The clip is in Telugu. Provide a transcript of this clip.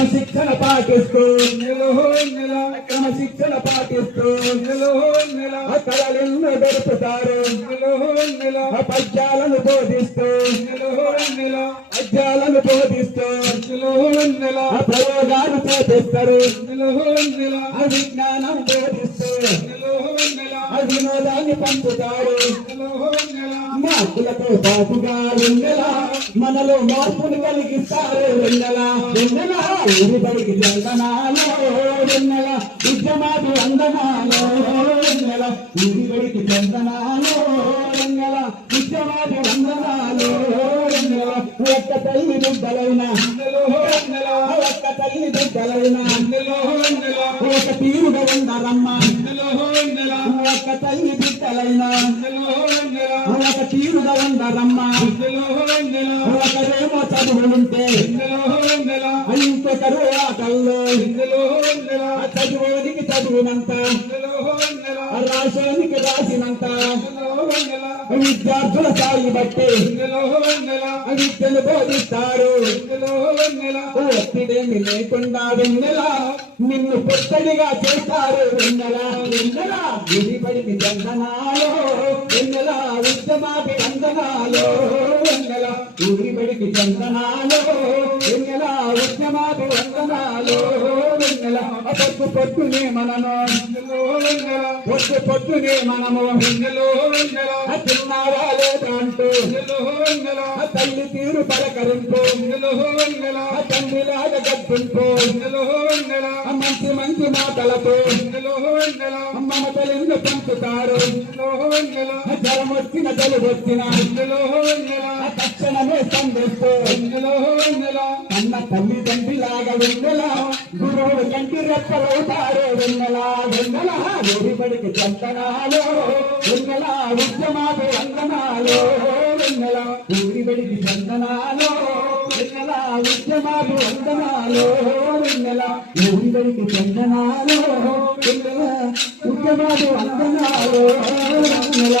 క్రమశిక్షణ పాటిస్తూ క్రమశిక్షణ పాటిస్తూ కళలను గడుపుతారు పద్యాలను బోధిస్తూ పద్యాలను బోధిస్తూ ప్రయోగాలు చేపిస్తారు విజ్ఞానం బోధిస్తూ వినోదాన్ని పంపుతారు మార్పులతో పాటుగా వెన్నెల మనలో మార్పును కలిగిస్తారు వెన్నెల వెన్నెల ఊరి బడికి చందనాలో వెన్నెల ఉద్యమాలు అందనాలో వెన్నెల ఊరి బడికి చందనాలో వెన్నెల ఉద్యమాలు అందనాలో వెన్నెల ఒక్క తల్లి బిడ్డలైన ఒక్క తల్లి బిడ్డలైన ఒక తీరుగా ఉండారమ్మ ఒక్క తల్లి బిడ్డలైన ఒక తీరుగా ఉండారమ్మ ఒకరేమో చదువులుంటే ఇంకొకరు ఆటల్లో చదువునికి చదువునంత రాశానికి రాసినంత విద్యార్థుల స్థాయి బట్టి విద్యను బోధిస్తారు ఒత్తిడేమి లేకుండా వెన్నెల నిన్ను పొత్తడిగా చేస్తారు వెన్నెల వెన్నెల విడిపడికి చందనాలో వెన్నెల ఉద్యమాకి వందనాలో వెన్నెల ఊరిబడికి చందనాలో వెన్నెల ఉద్యమాకి వందనాలో వెన్నెల పొద్దు పొద్దునే మనము పొద్దు పొద్దునే మనము తిన్నావా లేదంటూ తల్లి తీరు పలకరింపు తండ్రిలాగా గడ్డింపు మంచి మంచి మాటలతో మమతలిందు పంపుతారు జ్వరం వచ్చిన జలుబొచ్చిన తక్షణమే స్పందిస్తూ అన్న తల్లిదండ్రిలాగా వెన్నెల గురువుడు కంటి రెప్పలవుతారు వెన్నెల వెన్నెల ఊరిబడికి చందనాలో వెన్నెల ఉద్యమాలు వందనాలో వెన్నెల ఊరిబడికి చందనాలో వెన్నెల ఉద్యమాలు వందనాలో వెన్నెల ఊరిబడికి చందనాలో వెన్నెల ఉద్యమాలు వందనాలో వెన్నెల